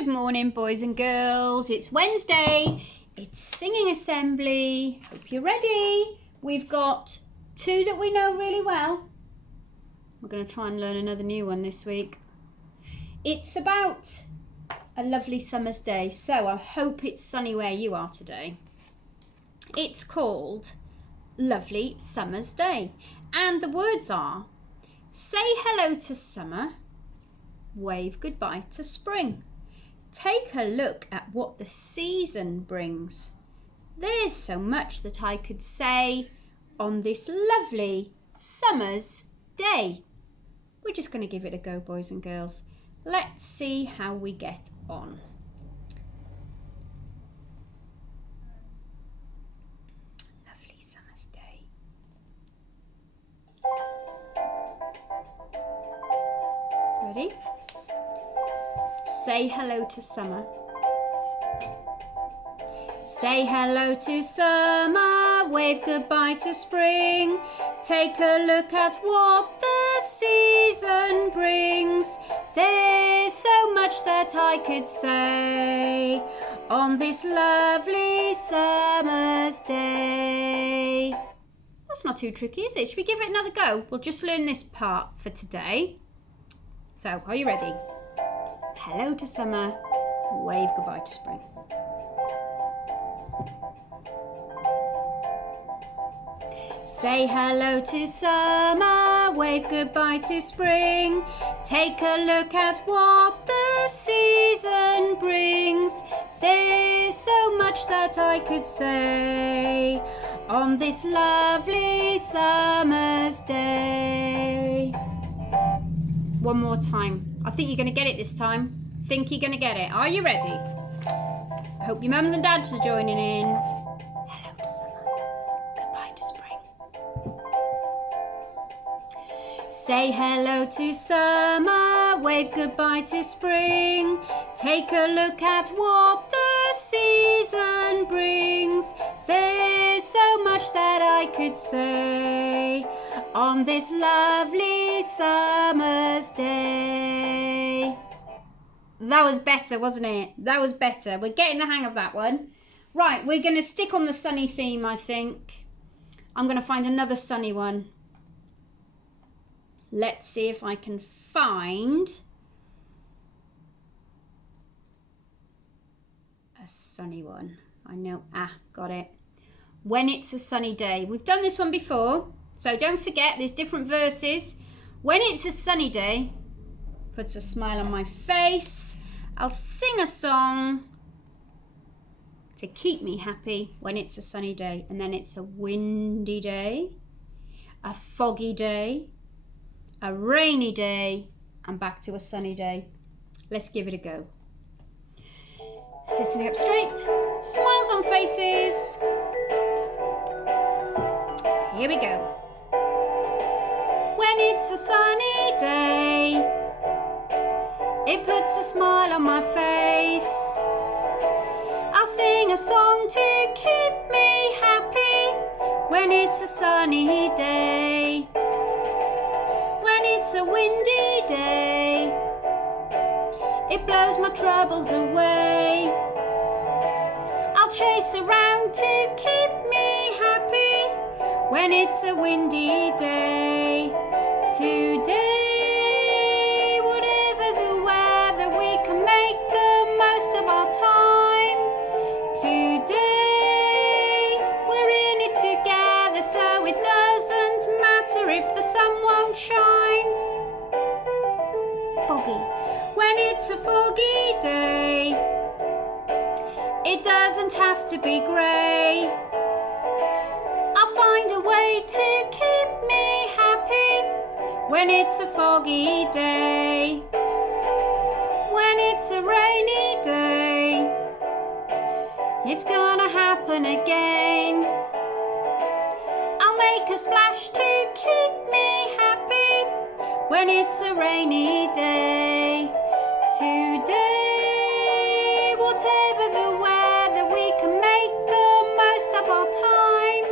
Good morning, boys and girls. It's Wednesday. It's singing assembly. Hope you're ready. We've got two that we know really well. We're going to try and learn another new one this week. It's about a lovely summer's day, so I hope it's sunny where you are today. It's called Lovely Summer's Day, and the words are: say hello to summer, wave goodbye to spring. Take a look at what the season brings. There's so much that I could say on this lovely summer's day. We're just going to give it a go, boys and girls. Let's see how we get on. Lovely summer's day. Ready? Say hello to summer. Say hello to summer, wave goodbye to spring. Take a look at what the season brings. There's so much that I could say on this lovely summer's day. That's not too tricky, is it? Should we give it another go? We'll just learn this part for today. So, are you ready? Hello to summer, wave goodbye to spring. Say hello to summer, wave goodbye to spring. Take a look at what the season brings. There's so much that I could say on this lovely summer's day. One more time. I think you're going to get it this time. Think you're going to get it. Are you ready? I hope your mums and dads are joining in. Hello to summer. Goodbye to spring. Say hello to summer. Wave goodbye to spring. Take a look at what the season brings. There's so much that I could say on this lovely summer's day. That was better, wasn't it? That was better. We're getting the hang of that one. Right, we're going to stick on the sunny theme, I think. I'm going to find another sunny one. Let's see if I can find a sunny one. I know. Got it. When it's a sunny day. We've done this one before, so don't forget there's different verses. When it's a sunny day, puts a smile on my face. I'll sing a song to keep me happy when it's a sunny day. And then it's a windy day, a foggy day, a rainy day, and back to a sunny day. Let's give it a go. Sitting up straight, smiles on faces. Here we go. When it's a sunny day, it puts a smile on my face. I'll sing a song to keep me happy when it's a sunny day. When it's a windy day, it blows my troubles away. I'll chase around to keep me happy when it's a windy day. Today, whatever the weather, we can make the most of our time. Today, we're in it together, so it doesn't matter if the sun won't shine. Foggy. When it's a foggy day, it doesn't have to be grey. I'll find a way to keep me happy when it's a foggy day. When it's a rainy day, it's gonna happen again. I'll make a splash to keep me happy when it's a rainy day. Today, whatever the weather, we can make the most of our time.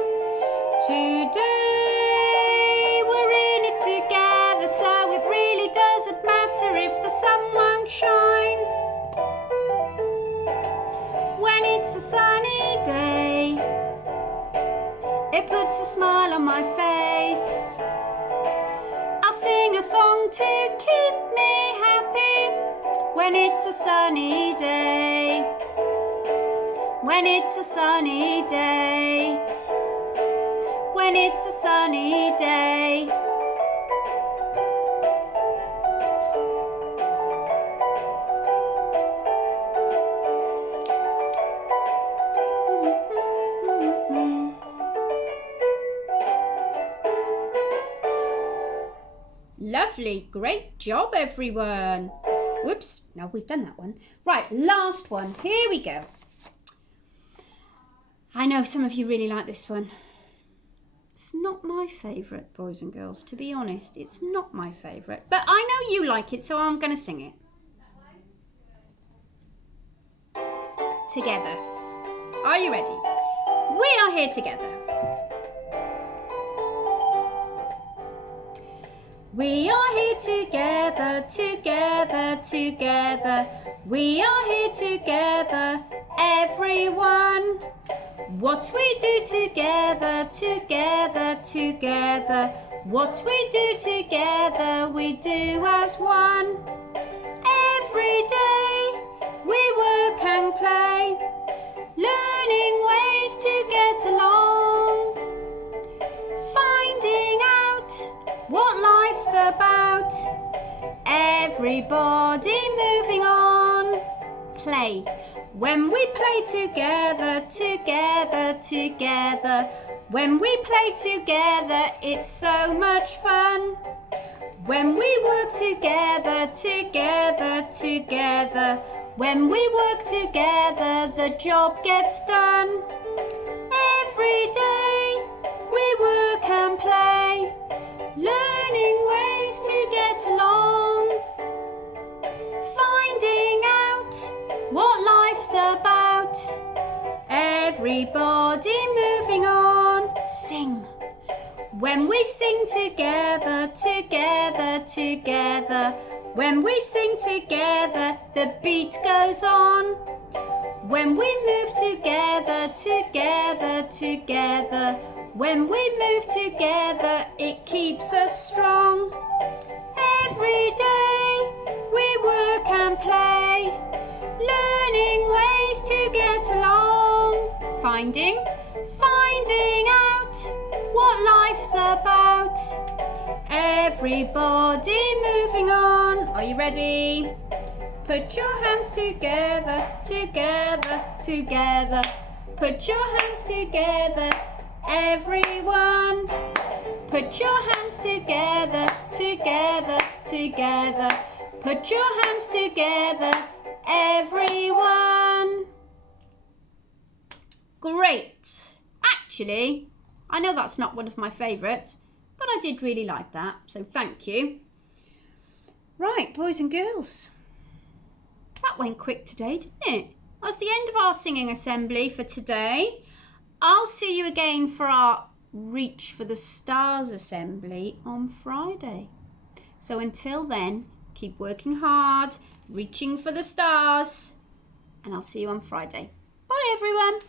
Today, we're in it together, so it really doesn't matter if the sun won't shine. when it's a sunny day. When it's a sunny day. When it's a sunny day. Lovely, great job everyone. Whoops, now we've done that one. Right, last one, here we go. I know some of you really like this one. It's not my favourite, boys and girls, to be honest. It's not my favourite, but I know you like it, so I'm going to sing it. Together. Are you ready? We are here together. We are here together, together, together. We are here together, everyone. What we do together, together, together. What we do together, we do as one. Every day we work and play, learning ways to get along, finding out what life's about. Everybody moving on. Play. When we play together, together, together. When we play together, it's so much fun. When we work together, together, together. When we work together, the job gets done. Every day we work and play, learning ways to get along, finding out what life's about. Everybody moving on. Sing. When we sing together, together, together. When we sing together, the beat goes on. When we move together, together, together. When we move together, it keeps us strong. Every day we work and play, learning ways to get along, finding out what life's about. Everybody moving on. Are you ready? Put your hands together, together, together. Put your hands together, everyone. Put your hands together, together, together. Put your hands together, everyone. Great. Actually, I know that's not one of my favourites, but I did really like that, so thank you. Right, boys and girls. That went quick today, didn't it? That's the end of our singing assembly for today. I'll see you again for our Reach for the Stars assembly on Friday. So until then, keep working hard, reaching for the stars, and I'll see you on Friday. Bye everyone.